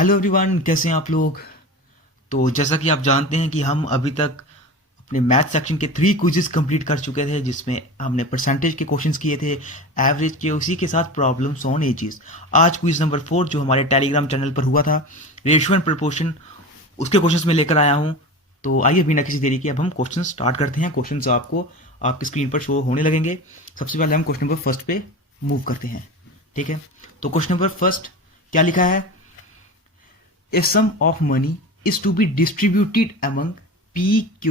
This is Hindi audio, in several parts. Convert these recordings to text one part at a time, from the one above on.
हेलो एवरीवन, कैसे हैं आप लोग। तो जैसा कि आप जानते हैं कि हम अभी तक अपने मैथ सेक्शन के 3 क्विजेस कंप्लीट कर चुके थे, जिसमें हमने परसेंटेज के क्वेश्चंस किए थे, एवरेज के, उसी के साथ प्रॉब्लम्स ऑन एजेस। आज क्विज नंबर 4 जो हमारे टेलीग्राम चैनल पर हुआ था, रेशियो एंड प्रपोर्शन, उसके क्वेश्चंस में लेकर आया हूँ। तो आइए बिना किसी देरी के अब हम क्वेश्चन स्टार्ट करते हैं। क्वेश्चंस आपको आपकी स्क्रीन पर शो होने लगेंगे। सबसे पहले हम क्वेश्चन नंबर फर्स्ट पे मूव करते हैं। ठीक है, तो क्वेश्चन नंबर फर्स्ट क्या लिखा है। A sum of money is to be distributed among P, Q,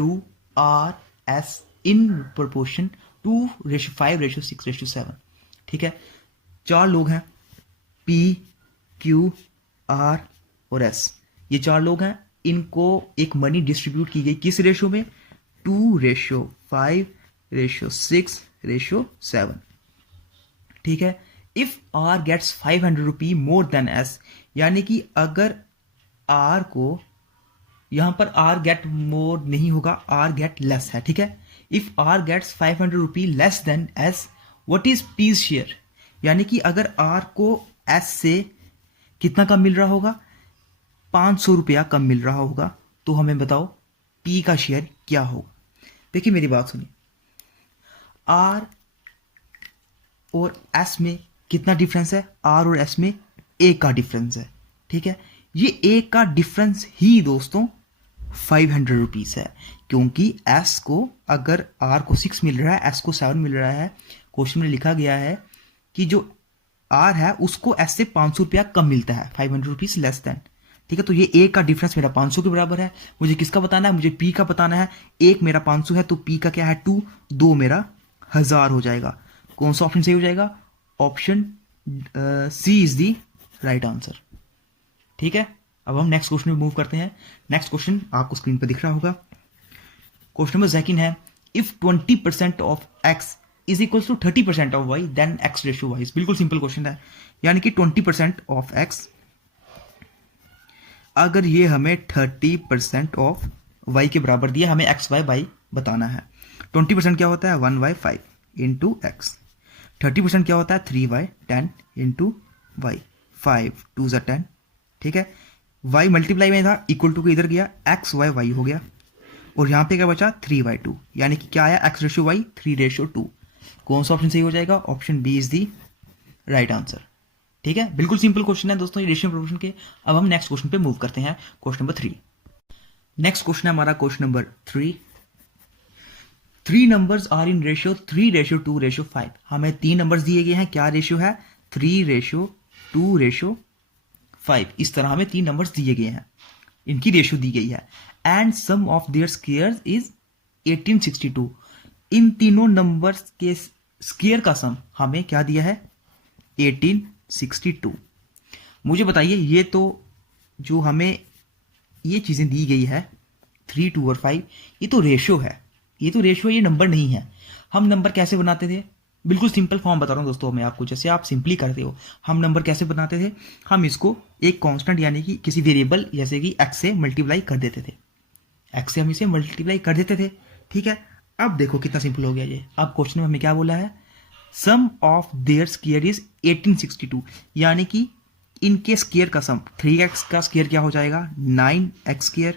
R, S in proportion 2:5:6:7। ठीक है, 4 लोग हैं, P, Q, R और S। ये 4 लोग हैं, इनको एक मनी डिस्ट्रीब्यूट की गई किस रेशो में, 2:5:6:7। ठीक है, if R gets 500 rupee more than S, यानी कि अगर आर को, यहां पर आर गेट मोर नहीं होगा, आर गेट लेस है। ठीक है, if R gets 500 rupee less than S, what is P share, यानी कि अगर आर को एस से कितना कम मिल रहा होगा, 500 रुपया कम मिल रहा होगा, तो हमें बताओ पी का शेयर क्या होगा। देखिए मेरी बात सुनिए, आर और एस में कितना डिफरेंस है, आर और एस में एक का डिफरेंस है। ठीक है, ये एक का डिफरेंस ही दोस्तों 500 रुपीज है, क्योंकि एस को, अगर आर को 6 मिल रहा है, एस को 7 मिल रहा है, क्वेश्चन में लिखा गया है कि जो आर है उसको एस से 500 रुपया कम मिलता है, 500 रुपीज लेस देन। ठीक है, तो ये एक का डिफरेंस मेरा 500 के बराबर है। मुझे किसका बताना है, मुझे पी का बताना है। एक मेरा 500 है तो पी का क्या है 2, 2 मेरा 1000 हो जाएगा। कौन सा ऑप्शन सही हो जाएगा, option C is the right answer. ठीक है, अब हम नेक्स्ट क्वेश्चन में मूव करते हैं। नेक्स्ट क्वेश्चन आपको स्क्रीन पर दिख रहा होगा। क्वेश्चन नंबर सेकंड है, if 20% of X is equal to 30% of Y then X ratio Y. बिल्कुल सिंपल क्वेश्चन है, यानी कि 20% ऑफ एक्स, अगर ये हमें 30% ऑफ वाई के बराबर दिया, हमें एक्स वाई वाई बताना है। 20% क्या होता है 1/5 इंटू एक्स, 30% क्या होता है 3/10 इंटू वाई, 5 2 10। ठीक है, y मल्टीप्लाई में था, इक्वल टू को इधर गया, एक्स वाई वाई हो गया, और यहां पे क्या बचा 3/2, यानी कि क्या आया एक्स रेशियो वाई 3:2। कौन सा ऑप्शन सही हो जाएगा, option B is the right answer. ठीक है, बिल्कुल सिंपल क्वेश्चन है दोस्तों ये रेशियो प्रोपोर्शन के। अब हम नेक्स्ट क्वेश्चन पे मूव करते हैं, क्वेश्चन नंबर 3। नेक्स्ट क्वेश्चन है हमारा question number 3। 3 numbers are in ratio 3:2:5। हमें 3 नंबर्स दिए गए हैं, क्या रेशियो है 3:2:5। इस तरह हमें 3 नंबर्स दिए गए हैं, इनकी रेशियो दी गई है। And sum of their squares is 1862। इन तीनों नंबर्स के स्क्वायर का सम हमें क्या दिया है 1862। मुझे बताइए, ये तो जो हमें ये चीजें दी गई है 3, 2 और 5, ये तो रेशियो है, ये तो रेशियो, ये नंबर नहीं है। हम नंबर कैसे बनाते थे, बिल्कुल सिंपल फॉर्म बता रहा हूं दोस्तों मैं आपको, जैसे आप सिंपली करते हो। हम नंबर कैसे बनाते थे, हम इसको एक कांस्टेंट यानी कि किसी वेरिएबल जैसे कि एक्स से मल्टीप्लाई कर देते थे, एक्स से हम इसे मल्टीप्लाई कर देते थे। ठीक है, अब देखो कितना सिंपल हो गया ये। अब क्वेश्चन में हमें क्या बोला है, सम ऑफ देयर स्क्वायर इज 1862, यानी कि इनके स्क्वायर का सम, 3x का स्क्वायर क्या हो जाएगा 9x²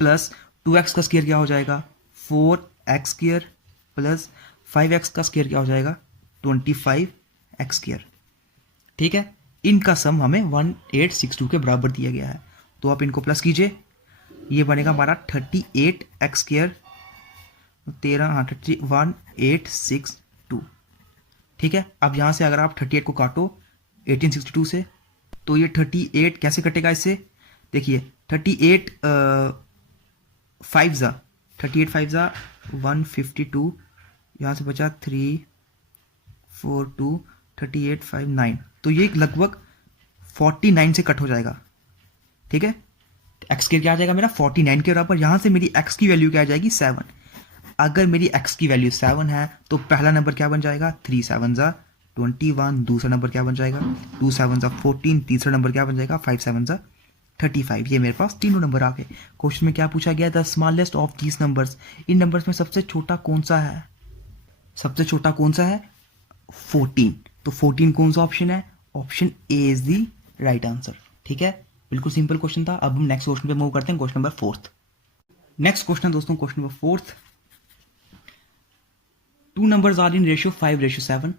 प्लस 2x का स्क्वायर क्या हो जाएगा 4x² प्लस 5x का स्क्वायर क्या हो जाएगा 25x²। ठीक है, इनका सम हमें 1862 के बराबर दिया गया है, तो आप इनको प्लस कीजिए, ये बनेगा हमारा 38x², 1862। ठीक है, अब यहां से अगर आप 38 को काटो 1862 से, तो ये 38 कैसे कटेगा इससे, देखिए 38 5 जा 152, यहां से बचा 3 4 2 38 5 9, तो ये लगभग 49 से कट हो जाएगा। ठीक है, एक्स के क्या आ जाएगा मेरा 49 के बराबर। यहां से मेरी एक्स की वैल्यू क्या आ जाएगी 7। अगर मेरी एक्स की वैल्यू 7 है तो पहला नंबर क्या बन जाएगा 3 7 जा 21, दूसरा नंबर क्या बन जाएगा 2 7 जा 14, तीसरा नंबर क्या बन जाएगा 5 7 जा 35। ये मेरे पास तीनों नंबर आ गए। क्वेश्चन में क्या पूछा गया, the smallest of these numbers. In numbers में सबसे छोटा कौन सा है, सबसे छोटा कौन सा है 14। तो 14 कौन सा ऑप्शन है, option A is the right answer. ठीक है, बिल्कुल सिंपल क्वेश्चन था। अब हम नेक्स्ट क्वेश्चन पे मूव करते हैं, क्वेश्चन नंबर 4। नेक्स्ट क्वेश्चन दोस्तों, question number 4। Two numbers are in ratio 5:7.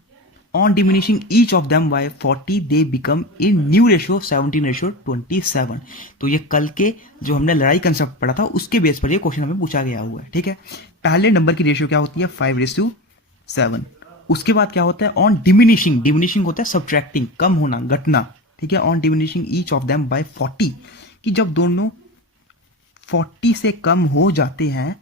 On diminishing each of them by 40, they become in new ratio 17:27. तो ये कल के जो हमने लड़ाई कंसेप्ट पढ़ा था उसके बेस पर ये क्वेश्चन हमें पूछा गया हुआ है। ठीक है, पहले नंबर की रेशियो क्या होती है 5:7। उसके बाद क्या होता है ऑन डिमिनिशिंग, डिमिनिशिंग होता है सब्ट्रैक्टिंग, कम होना, घटना। ठीक है, on diminishing each of them by 40, कि जब दोनों 40 से कम हो जाते हैं,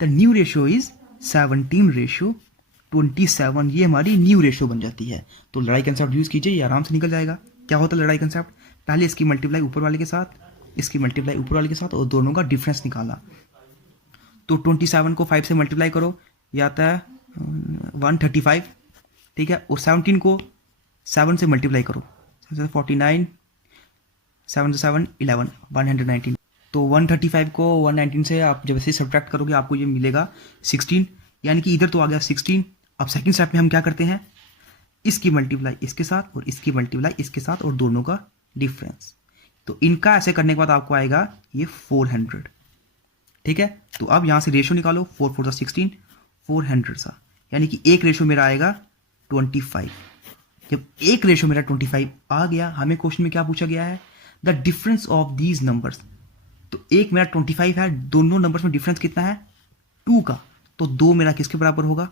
द न्यू रेशियो इज 17:27। ये हमारी न्यू रेशियो बन जाती है। तो लड़ाई कंसेप्ट यूज कीजिए, ये आराम से निकल जाएगा। क्या होता है लड़ाई कंसेप्ट, पहले इसकी मल्टीप्लाई ऊपर वाले के साथ, इसकी मल्टीप्लाई ऊपर वाले के साथ, और दोनों का डिफरेंस निकाला। तो 27 को 5 से मल्टीप्लाई करो, ये आता है 135। ठीक है, और 17 को 7 से मल्टीप्लाई करो, 49, 7 से 7 11, 119। तो 135 को 119 से आप जब ऐसे सब्ट्रैक्ट करोगे आपको ये मिलेगा 16, यानी कि इधर तो आ गया 16। अब सेकंड स्टेप में हम क्या करते हैं, इसकी मल्टीप्लाई इसके साथ और इसकी मल्टीप्लाई इसके साथ और दोनों का डिफरेंस। तो इनका ऐसे करने के बाद आपको आएगा ये 400। ठीक है, तो अब यहां से रेशियो निकालो, 4 4 16, 400 सा, यानी कि एक रेशियो मेरा आएगा 25। जब एक रेशियो मेरा 25 आ गया, हमें क्वेश्चन में क्या पूछा गया है, the difference of these numbers. तो एक मेरा 25 है, दोनों नंबर्स में डिफरेंस कितना है 2 का, तो 2 मेरा किसके बराबर होगा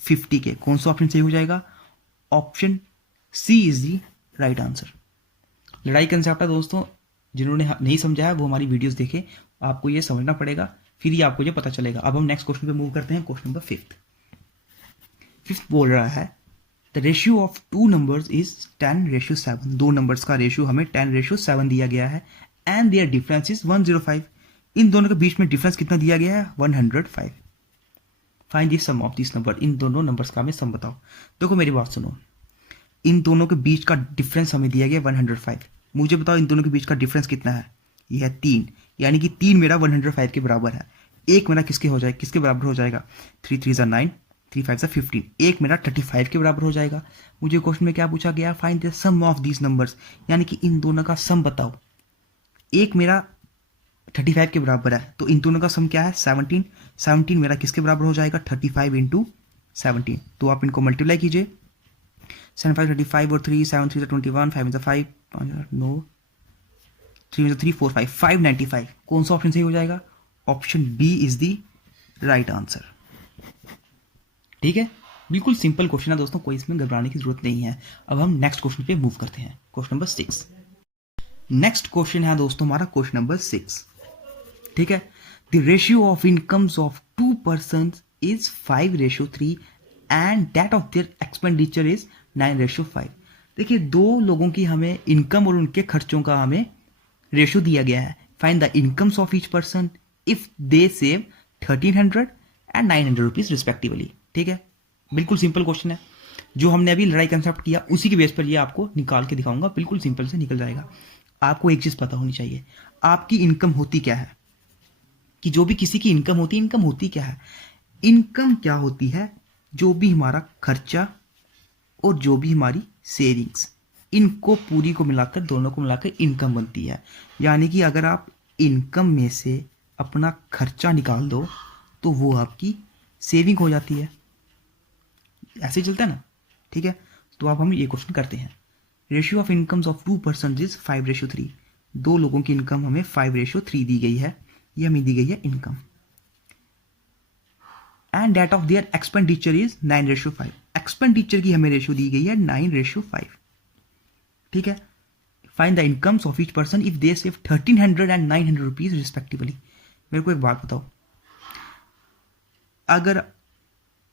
50 के। कौन सा ऑप्शन सही हो जाएगा, option C is the right answer. लड़ाई कंसेप्ट है दोस्तों, जिन्होंने नहीं समझा है वो हमारी वीडियोस देखें, आपको ये समझना पड़ेगा, फिर ही आपको ये पता चलेगा। अब हम नेक्स्ट क्वेश्चन पे मूव करते हैं, क्वेश्चन नंबर 5 बोल रहा है the ratio of two numbers is 10:7। दो नंबर्स का रेशियो हमें 10:7 दिया गया है, एंड देयर डिफरेंस इज 105। इन दोनों के बीच में डिफरेंस कितना दिया गया है 105। Find the sum of this number. इन दोनों नंबर्स का हमें सम बताओ। देखो मेरी बात सुनो, इन दोनों के बीच का डिफरेंस हमें दिया गया 105। मुझे बताओ इन दोनों के बीच का डिफरेंस कितना है, यह है 3, यानी कि 3 मेरा 105 के बराबर है। एक मेरा किसके हो जाएगा, किसके बराबर हो जाएगा, 3 3 9, 3 5 15, एक मेरा 35 के बराबर हो जाएगा। मुझे क्वेश्चन में क्या पूछा गया, find the sum of these numbers, यानी कि इन दोनों का सम बताओ। एक मेरा 35 के बराबर है, तो इन दोनों का सम क्या है 17। 17 मेरा किसके बराबर हो जाएगा 35 इंटू 17। तो आप इनको मल्टीप्लाई कीजिए, 7 5 35 और 3 7 3 21, 5 5 नो 3 3 4 5 595। कौन सा ऑप्शन सही हो जाएगा, option B is the right answer. ठीक है, बिल्कुल सिंपल क्वेश्चन है दोस्तों, कोई इसमें घबराने की जरूरत नहीं है। अब हम नेक्स्ट क्वेश्चन पे मूव करते हैं, क्वेश्चन नंबर 6। नेक्स्ट क्वेश्चन है दोस्तों हमारा क्वेश्चन नंबर 6। ठीक है, the ratio of incomes of 2 persons is 5:3 and that of their expenditure is 9:5। देखिए दो लोगों की हमें इनकम और उनके खर्चों का हमें रेशियो दिया गया है। Find the incomes of each person if they save 1300 and 900 rupees respectively. ठीक है, बिल्कुल सिंपल क्वेश्चन है, जो हमने अभी लड़ाई कंसेप्ट किया उसी के बेस पर ये आपको निकाल के दिखाऊंगा, बिल्कुल सिंपल से निकल जाएगा। आपको एक चीज पता होनी चाहिए, आपकी इनकम होती क्या है, कि जो भी किसी की इनकम होती क्या है, इनकम क्या होती है, जो भी हमारा खर्चा और जो भी हमारी सेविंग्स, इनको पूरी को मिलाकर, दोनों को मिलाकर इनकम बनती है। यानी कि अगर आप इनकम में से अपना खर्चा निकाल दो तो वो आपकी सेविंग हो जाती है। ऐसे ही चलता है ना। ठीक है, तो अब हम ये क्वेश्चन करते हैं। Ratio of incomes of 2 person is 5:3। दो लोगों की इनकम हमें 5:3 दी गई है, ये हमें दी गई है income, and that of their expenditure is 9:5। Expenditure की हमें रेशियो दी गई है 9:5। ठीक है, find the incomes of each person if they save 1300 and 900 rupees respectively. मेरे को एक बात बताओ, अगर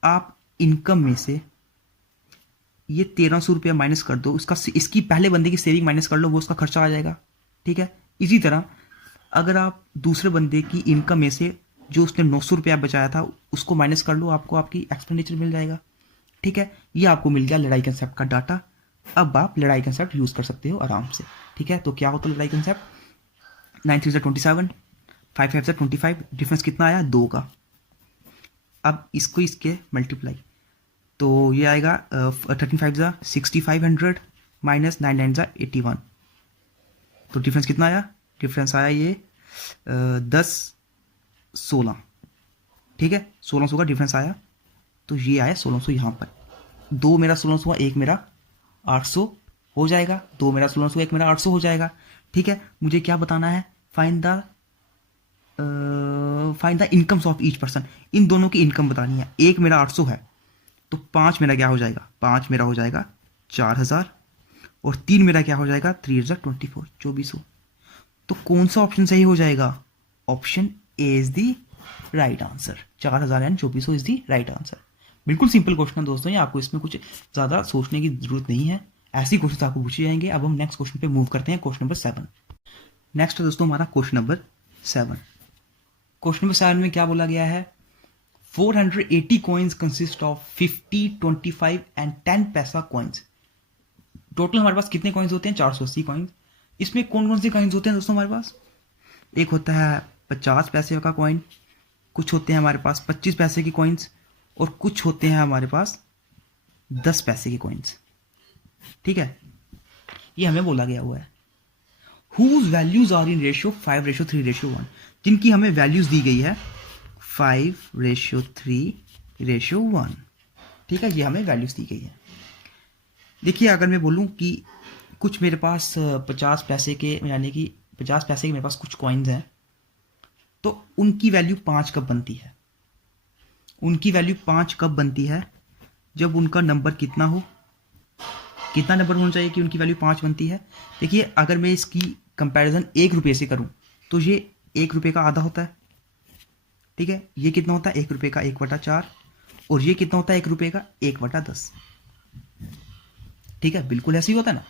आप इनकम में से ये 1300 रुपया माइनस कर दो, इसकी पहले बंदे की सेविंग माइनस कर लो, वो उसका खर्चा आ जाएगा। ठीक है, इसी तरह अगर आप दूसरे बंदे की इनकम में से जो उसने 900 रुपया बचाया था उसको माइनस कर लो, आपको आपकी एक्सपेंडिचर मिल जाएगा। ठीक है, ये आपको मिल गया लड़ाई कंसेप्ट का डाटा। अब आप लड़ाई कंसेप्ट यूज कर सकते हो आराम से। ठीक है, तो क्या होता है लड़ाई कंसेप्ट, 9 3 27, 5 5 25, डिफरेंस कितना आया 2 का। अब इसको इसके मल्टीप्लाई, तो ये आएगा 13 5 6500 माइनस 9 9 81। तो डिफरेंस कितना आया? डिफरेंस आया ये 10-16, ठीक है, 1600 का डिफरेंस आया। तो ये आया 1600 यहाँ पर। 2 मेरा 1600, 1 मेरा 800 हो जाएगा। 2 मेरा 1600, 1 मेरा 800 हो जाएगा। ठीक है, मुझे क्या बताना है? Find the incomes of each person. इन दोनों की इनकम बतानी है। 1 मेरा 800 है, तो 5 मेरा क्या हो जाएगा? 5 मेरा हो जाएगा 4000, और 3 मेरा क्या हो जाएगा? 3 × 24, 2400। तो कौन सा ऑप्शन सही हो जाएगा? Option A is the right answer. 4000 and 2400 is the right answer. बिल्कुल सिंपल क्वेश्चन है दोस्तों, ये आपको इसमें कुछ ज़्यादा सोचने की जरूरत नहीं है। ऐसे ही क्वेश्चन आपको पूछे जाएंगे। अब हम नेक्स्ट क्वेश्चन पे मूव करते हैं, क्वेश्चन नंबर 7। नेक्स्ट है दोस्तों हमारा क्वेश्चन नंबर 7। क्वेश्चन नंबर 7 में क्या बोला गया है? 480 कॉइन्स कंसिस्ट ऑफ 50, 25 एंड 10 पैसा कॉइन्स। टोटल हमारे पास कितने कॉइन्स होते हैं? 480 कॉइन्स। इसमें कौन कौन से कॉइन्स होते हैं दोस्तों हमारे पास? एक होता है 50 पैसे का कॉइन, कुछ होते हैं हमारे पास 25 पैसे की कॉइन्स, और कुछ होते हैं हमारे पास 10 पैसे के कॉइन्स। ठीक है, ये हमें बोला गया हुआ है। Whose values are in ratio 5:3:1। जिनकी हमें वैल्यूज दी गई है 5:3:1। ठीक है, ये हमें वैल्यूज दी गई है। देखिए, अगर मैं बोलूं कि कुछ मेरे पास 50 पैसे के, यानी कि 50 पैसे के मेरे पास कुछ कॉइन्स हैं, तो उनकी वैल्यू 5 कब बनती है? उनकी वैल्यू 5 कब बनती है? जब उनका नंबर कितना हो, कितना नंबर होना चाहिए कि उनकी वैल्यू 5 बनती है? देखिए, अगर मैं इसकी कंपैरिजन 1 रुपये से करूं, तो ये 1 रुपये का आधा होता है। ठीक है, ये कितना होता है? 1 रुपये का 1/4, और ये कितना होता है? 1 रुपये का 1/10। ठीक है, बिल्कुल ऐसे ही होता है ना।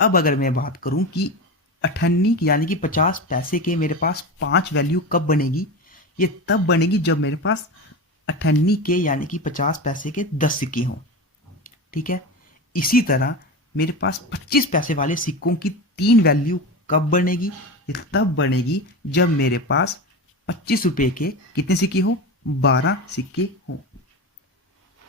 अब अगर मैं बात करूं कि 98 यानी कि 50 पैसे के मेरे पास 5 वैल्यू कब बनेगी? ये तब बनेगी जब मेरे पास 98 के यानी कि 50 पैसे के 10 सिक्के हों। ठीक है, इसी तरह मेरे पास 25 पैसे वाले सिक्कों की 3 वैल्यू कब बनेगी? ये तब बनेगी जब मेरे पास 25 रुपए के कितने सिक्के हो? 12 सिक्के हो।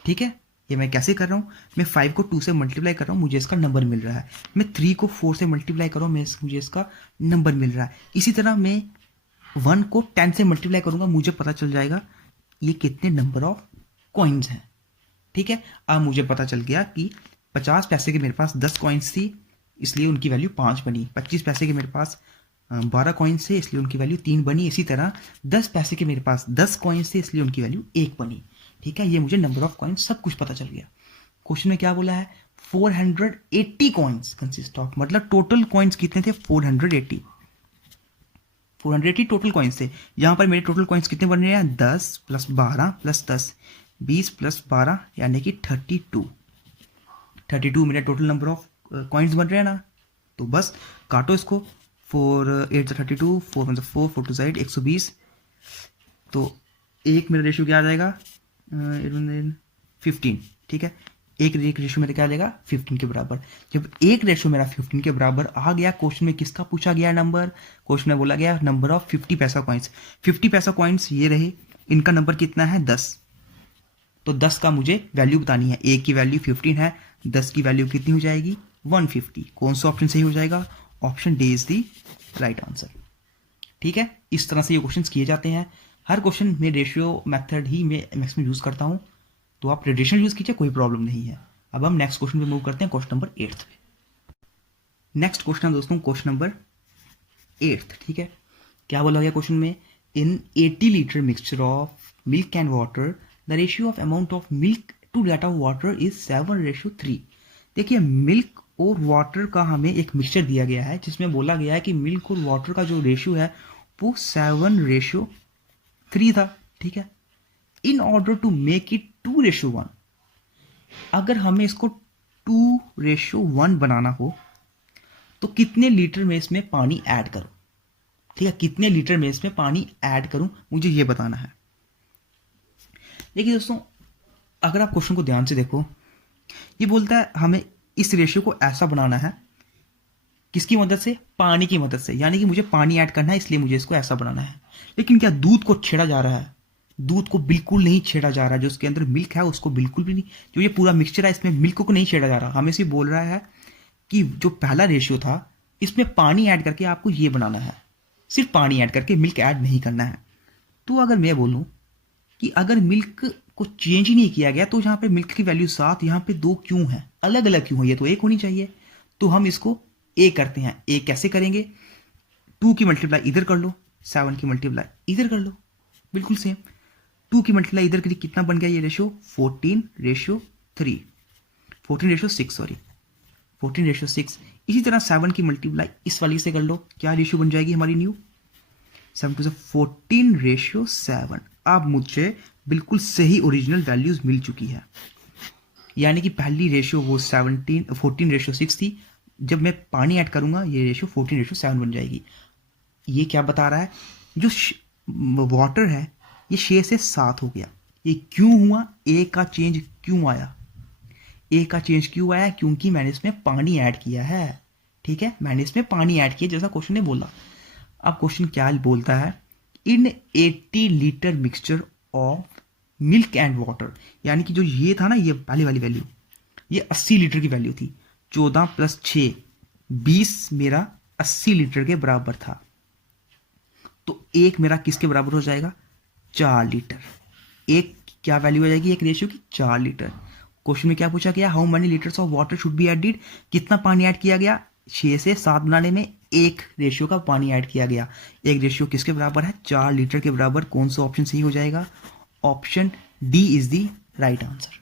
ठीक है, ये मैं कैसे कर रहा हूं? मैं 5 को 2 से मल्टीप्लाई कर रहा हूं, मुझे इसका नंबर मिल रहा है। मैं 3 को 4 से मल्टीप्लाई कर रहा हूं, मुझे इसका नंबर मिल रहा है। इसी तरह मैं 1 को 10 से मल्टीप्लाई करूंगा, मुझे पता चल जाएगा ये कितने नंबर ऑफ कॉइन्स हैं। ठीक है, अब मुझे पता चल गया कि 50 पैसे के मेरे पास 10 कॉइन्स थी, इसलिए उनकी वैल्यू 5 बनी। 25 पैसे के मेरे पास 12 कॉइन्स थे, इसलिए उनकी वैल्यू 3 बनी। इसी तरह 10 पैसे के मेरे पास 10 कॉइन्स थे, इसलिए उनकी वैल्यू 1 बनी। ठीक है, ये मुझे नंबर ऑफ कॉइन्स सब कुछ पता चल गया। क्वेश्चन में क्या बोला है? 480 कॉइन्स कंसिस्ट ऑफ, मतलब टोटल कॉइन्स कितने थे? 480 टोटल कॉइन्स थे। यहां पर मेरे टोटल कॉइन्स कितने बन रहे हैं? 10 + 12 + 10, 20 + 12 यानी कि 32 मेरे टोटल नंबर ऑफ कॉइन्स बन रहे हैं ना। तो बस काटो इसको। 4 8 32, 4 1 4, 4 2 8, 120। तो एक मेरा रेशियो क्या आ जाएगा? 15। ठीक है, एक रेशियो मेरा क्या आ जाएगा? 15 के बराबर। जब एक रेशियो मेरा 15 के बराबर आ गया, क्वेश्चन में किसका पूछा गया नंबर? क्वेश्चन में बोला गया नंबर ऑफ 50 पैसा कॉइन्स। 50 पैसा कॉइन्स ये रहे, इनका नंबर कितना है? 10। तो 10 का मुझे वैल्यू बतानी है। एक की वैल्यू 15 है, 10 की वैल्यू कितनी हो जाएगी? 150। कौन सा ऑप्शन सही हो जाएगा? Option D is the right answer. ठीक है, इस तरह से ये क्वेश्चन किए जाते हैं। हर क्वेश्चन में रेशियो मेथड ही मैं मैक्सिमम यूज करता हूं, तो आप रेडिएशन यूज कीजिए, कोई प्रॉब्लम नहीं है। अब हम नेक्स्ट क्वेश्चन पे मूव करते हैं, क्वेश्चन नंबर 8 पे। नेक्स्ट क्वेश्चन है दोस्तों क्वेश्चन नंबर 8। ठीक है, क्या बोला गया क्वेश्चन में? In 80 litre mixture of milk and water the ratio of amount of milk to that of water is 7:3। देखिए, मिल्क और वाटर का हमें एक मिक्सचर दिया गया है, जिसमें बोला गया है कि मिल्क और वाटर का जो रेशियो है वो 7:3 था। ठीक है, in order to make it 2:1, अगर हमें इसको 2:1 बनाना हो तो कितने लीटर में इसमें पानी ऐड करूं? ठीक है, कितने लीटर में इसमें पानी ऐड करूं, मुझे यह बताना है। देखिए दोस्तों, अगर आप क्वेश्चन को ध्यान से देखो, ये बोलता है हमें इस रेशियो को ऐसा बनाना है, किसकी मदद से? पानी की मदद से। यानी कि मुझे पानी ऐड करना है, इसलिए मुझे इसको ऐसा बनाना है। लेकिन क्या दूध को छेड़ा जा रहा है? दूध को बिल्कुल नहीं छेड़ा जा रहा है। जो उसके अंदर मिल्क है उसको बिल्कुल भी नहीं, जो ये पूरा मिक्सचर है इसमें मिल्क को नहीं छेड़ा जा रहा। हमें सिर्फ बोल रहा है कि जो पहला रेशियो था इसमें पानी ऐड करके आपको ये बनाना है, सिर्फ पानी ऐड करके, मिल्क ऐड नहीं करना है। तो अगर मैं बोलूं कि अगर मिल्क को चेंज ही नहीं किया गया तो यहाँ पे मिल्क की वैल्यू 7, यहाँ पे 2 क्यों है, अलग अलग क्यों है, ये तो 1 होनी चाहिए। तो हम इसको ए करते हैं। ए कैसे करेंगे, 2 की मल्टीप्लाई इधर कर लो, 7 की मल्टीप्लाई इधर कर लो, बिल्कुल सेम। 2 की मल्टीप्लाई इधर करी, कितना बन गया ये रेशो, 14:3, 14:6 सॉरी, 14:6। इसी तरह 7 की मल्टीप्लाई इस वाली से कर लो, क्या रेशियो बन जाएगी हमारी न्यू, 7 to 14:7। अब मुझे बिल्कुल सही ओरिजिनल वैल्यूज मिल चुकी है, यानी कि पहली रेशियो वो 14:6 थी, जब मैं पानी ऐड करूंगा ये रेशियो 14:7 बन जाएगी। ये क्या बता रहा है, जो वाटर है ये 6 से 7 हो गया। ये क्यों हुआ, ए का चेंज क्यों आया, ए का चेंज क्यों आया, क्योंकि मैंने इसमें पानी ऐड किया है। ठीक है, मैंने इसमें पानी ऐड किया जैसा क्वेश्चन ने बोला। अब क्वेश्चन क्या बोलता है, इन 80 litre mixture of milk and water, यानी कि जो ये था ना, ये पहले वाली वैल्यू, ये 80 लीटर की वैल्यू थी, 14 + 6 20 मेरा 80 लीटर के बराबर था। तो एक मेरा किसके बराबर हो जाएगा, 4 लीटर। एक क्या वैल्यू हो जाएगी एक रेशियो की, 4 लीटर। क्वेश्चन में क्या पूछा गया, how many litres of water should be added, कितना पानी ऐड किया गया, 6 से 7 बनाने में 1 रेशियो का पानी ऐड किया गया। एक रेशियो किसके बराबर है, 4 लीटर के बराबर। कौन सा ऑप्शन सही हो जाएगा, option D is the right answer.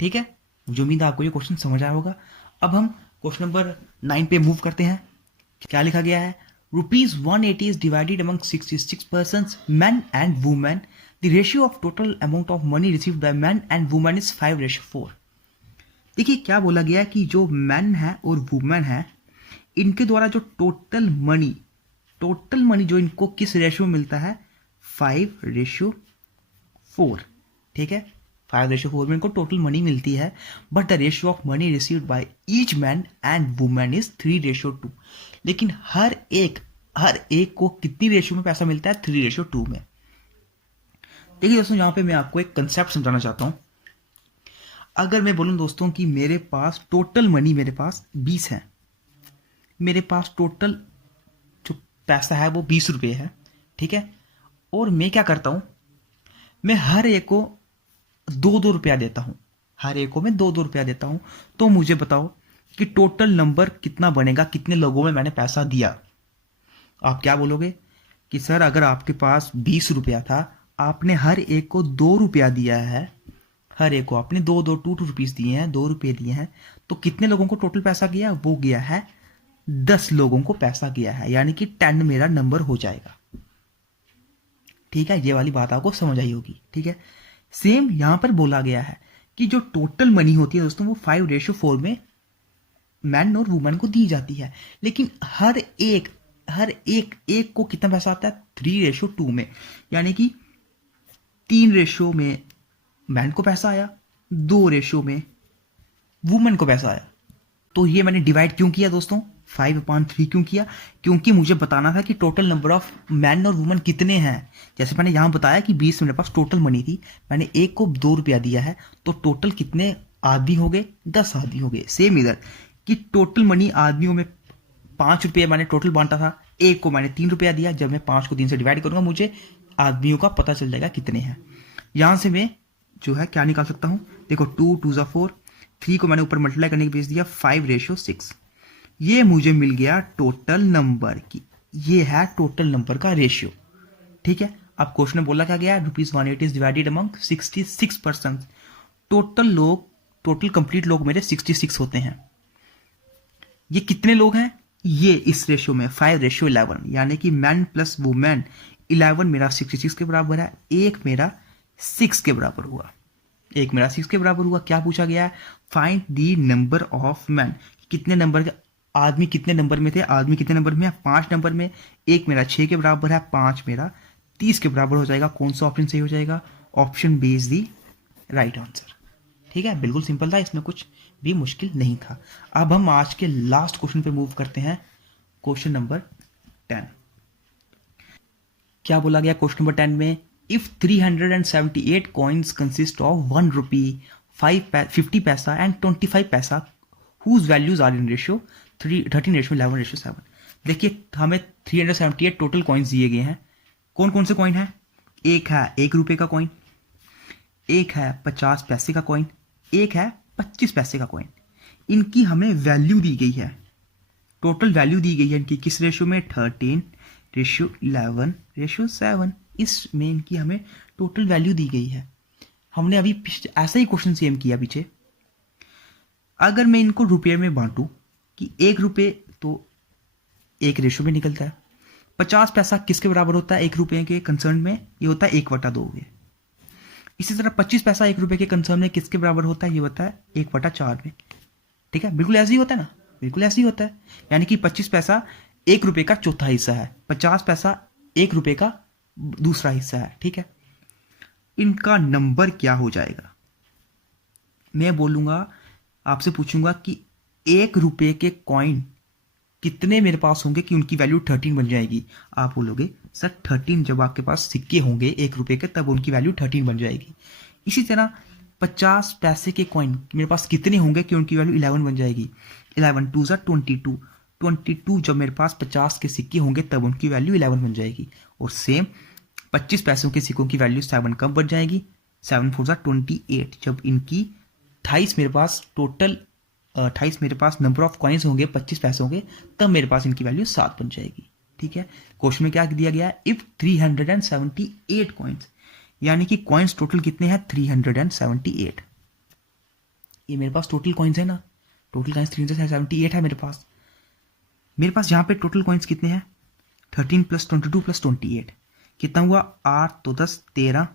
ठीक है, मुझे उम्मीद है आपको ये क्वेश्चन समझ आया होगा। अब हम क्वेश्चन नंबर 9 पे मूव करते हैं। क्या लिखा गया है, ₹180 is divided among 66 persons, men and women. The ratio of total amount of money received by men and women is 5:4. देखिए क्या बोला गया है कि जो मैन है और वुमेन है, इनके द्वारा जो टोटल मनी जो इनको किस रेशियो में मिलता है, 5:4। ठीक है, 5:4 में इनको टोटल मनी मिलती है, but the ratio of money received by each man and women is 3:2। लेकिन हर एक को कितनी रेशियो में पैसा मिलता है, 3:2 में। देखिए दोस्तों, यहां पे मैं आपको एक कंसेप्ट समझाना चाहता हूं। अगर मैं बोलूं दोस्तों कि मेरे पास टोटल मनी मेरे पास 20 है, मेरे पास टोटल जो पैसा है वो 20 रुपये है। ठीक है, और मैं क्या करता हूं, मैं हर एक को 2-2 रुपया देता हूं, हर एक को मैं 2-2 रुपया देता हूं। तो मुझे बताओ कि टोटल नंबर कितना बनेगा, कितने लोगों में मैंने पैसा दिया। आप क्या बोलोगे कि सर अगर आपके पास 20 रुपया था, आपने हर एक को 2 रुपया दिया है, हर एक को आपने 2 रुपीस दिए हैं, 2 रुपये दिए हैं, तो कितने लोगों को टोटल पैसा गया, वो गया है 10 लोगों को पैसा गया है, यानी कि 10 मेरा नंबर हो जाएगा। ठीक है, ये वाली बात आपको समझ आई होगी। ठीक है, सेम यहां पर बोला गया है कि जो टोटल मनी होती है दोस्तों वो 5:4 में मैन और वुमेन को दी जाती है, लेकिन हर एक को कितना पैसा आता है, 3:2 में, यानी कि 3 रेशियो में मैन को पैसा आया, 2 रेशियो में वुमेन को पैसा आया। तो ये मैंने डिवाइड क्यों किया दोस्तों, 5/3 क्यों किया, क्योंकि मुझे बताना था कि टोटल नंबर ऑफ मैन और वुमेन कितने हैं। जैसे मैंने यहां बताया कि 20 मेरे पास टोटल मनी थी, मैंने एक को 2 रुपया दिया है, तो टोटल कितने आदमी हो गए, 10 आदमी हो गए। सेम इधर कि टोटल मनी आदमियों में 5 रुपये मैंने टोटल बांटा था, एक को मैंने 3 रुपया दिया। जब मैं 5 को 3 से डिवाइड करूंगा मुझे आदमियों का पता चल जाएगा कितने हैं। यहां से मैं जो है क्या निकाल सकता हूं, देखो 2 2 4, 3 को मैंने ऊपर मल्टीप्लाई करने के भेज दिया, 5:6। ये मुझे मिल गया टोटल नंबर की, ये है टोटल नंबर का रेशियो। ठीक है, अब क्वेश्चन में बोला क्या गया, ₹180 is divided among 66 person. Total complete लोग मेरे 66 होते हैं। ये कितने लोग हैं, ये इस रेशियो में 5:11, यानी कि मैन प्लस वुमेन 11 मेरा 66 के बराबर है, एक मेरा 6 के बराबर हुआ, क्या पूछा गया है, find the number of man, कितने नंबर के आदमी कितने नंबर में थे, आदमी कितने नंबर में है, 5 नंबर में, एक मेरा 6 के बराबर है, 5 मेरा 30 के बराबर हो जाएगा। कौन सा ऑप्शन सही हो जाएगा, option B is the right answer. ठीक है, बिल्कुल सिंपल था, इसमें कुछ भी मुश्किल नहीं था। अब हम आज के लास्ट क्वेश्चन पे मूव करते हैं, क्वेश्चन नंबर 10। क्या बोला गया क्वेश्चन नंबर 10 में, इफ 378 कॉइन्स कंसिस्ट ऑफ 1 रुपी, 50 पैसा एंड 25 पैसा whose values are in ratio, 13:11:7। देखिए हमें 378 टोटल कॉइन्स दिए गए हैं। कौन कौन से कॉइन है? एक है 1 रुपये का कॉइन, एक है 50 पैसे का कॉइन, एक है 25 पैसे का कॉइन। इनकी हमें वैल्यू दी गई है, टोटल वैल्यू दी गई है इनकी किस रेशियो में? 13:11:7। इसमें इनकी हमें टोटल वैल्यू दी गई है। हमने अभी ऐसा ही क्वेश्चन सेम किया पीछे। अगर मैं इनको रुपये में बांटूं कि 1 रुपये तो 1 रेशियो में निकलता है, 50 पैसा किसके बराबर होता है 1 रुपये के कंसर्न में? ये होता है 1/2 में। इसी तरह 25 पैसा 1 रुपये के कंसर्न में किसके बराबर होता है? ये होता है 1/4 में। ठीक है, बिल्कुल ऐसे ही होता है ना, बिल्कुल ऐसे ही होता है। यानी कि 25 पैसा 1 रुपये का चौथा हिस्सा है, 50 पैसा 1 रुपये का दूसरा हिस्सा है। ठीक है, इनका नंबर क्या हो जाएगा? मैं बोलूंगा, आपसे पूछूंगा कि 1 रुपये के कॉइन कितने मेरे पास होंगे कि उनकी वैल्यू 13 बन जाएगी? आप बोलोगे सर 13, जब आपके पास सिक्के होंगे 1 रुपये के तब उनकी वैल्यू 13 बन जाएगी। इसी तरह 50 पैसे के कॉइन मेरे पास कितने होंगे कि उनकी वैल्यू 11 बन जाएगी? 11 2 22, 22 जब मेरे पास 50 के सिक्के होंगे तब उनकी वैल्यू 11 बन जाएगी। और सेम 25 पैसों के सिक्कों की वैल्यू 7 कब बन जाएगी? 7 4 28, जब इनकी 28 मेरे पास टोटल 28 मेरे पास नंबर ऑफ कॉइन्स होंगे 25 पैसों के, तब मेरे पास इनकी वैल्यू 7 बन जाएगी। ठीक है, क्वेश्चन में क्या दिया गया है? इफ 378 कॉइन्स, यानी कि कॉइन्स टोटल कितने हैं? 378। ये मेरे पास टोटल कॉइन्स है ना, टोटल कॉइन्स 378 है मेरे पास। मेरे पास यहाँ पे टोटल कॉइन्स कितने हैं? 13 + 22 + 28 कितना हुआ? 8 तो 10 13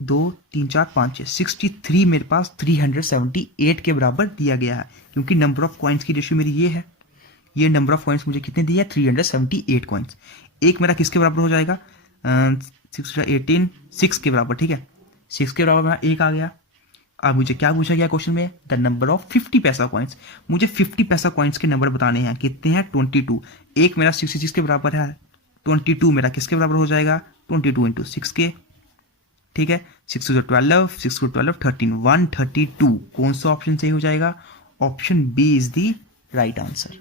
2 3 4 5 6 63 मेरे पास 378 के बराबर दिया गया है, क्योंकि नंबर ऑफ कॉइन्स की रेशियो मेरी ये है। ये नंबर ऑफ कॉइन्स मुझे कितने दिए? 378 कॉइन्स। एक मेरा किसके बराबर हो जाएगा? 6 18 6 के बराबर। ठीक है, 6 के बराबर मेरा एक आ गया। अब मुझे क्या पूछा गया क्वेश्चन में? द नंबर ऑफ 50 पैसा कॉइन्स। मुझे 50 पैसा कॉइन्स के नंबर बताने हैं। कितने हैं? 22। एक मेरा 66 के बराबर है, 22 मेरा किसके बराबर हो जाएगा? 22 × 6 के। ठीक है, 6 × 12 6 × 12 13 132। कौन सा ऑप्शन सही हो जाएगा? Option B is the right answer.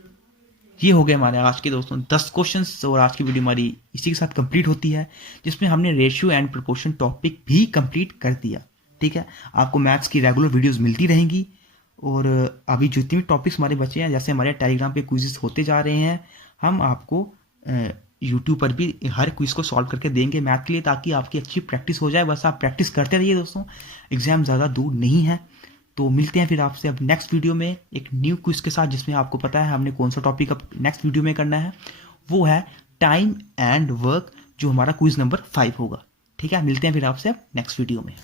ये हो गए हमारे आज के दोस्तों 10 क्वेश्चंस, और आज की वीडियो हमारी इसी के साथ कंप्लीट होती है, जिसमें हमने रेशियो एंड प्रोपोर्शन टॉपिक भी कंप्लीट कर दिया। ठीक है, आपको मैथ्स की रेगुलर वीडियोस मिलती रहेंगी, और अभी जितने भी टॉपिक्स हमारे बचे हैं, जैसे हमारे टेलीग्राम पे क्विज़ेस होते जा रहे हैं, हम आपको यूट्यूब पर भी हर क्विज को सॉल्व करके देंगे मैथ के लिए, ताकि आपकी अच्छी प्रैक्टिस हो जाए। बस आप प्रैक्टिस करते रहिए दोस्तों, एग्जाम ज़्यादा दूर नहीं है। तो मिलते हैं फिर आपसे अब नेक्स्ट वीडियो में एक न्यू क्विज के साथ, जिसमें आपको पता है हमने कौन सा टॉपिक अब नेक्स्ट वीडियो में करना है। वो है टाइम एंड वर्क, जो हमारा क्विज नंबर 5 होगा। ठीक है, मिलते हैं फिर आपसे अब नेक्स्ट वीडियो में।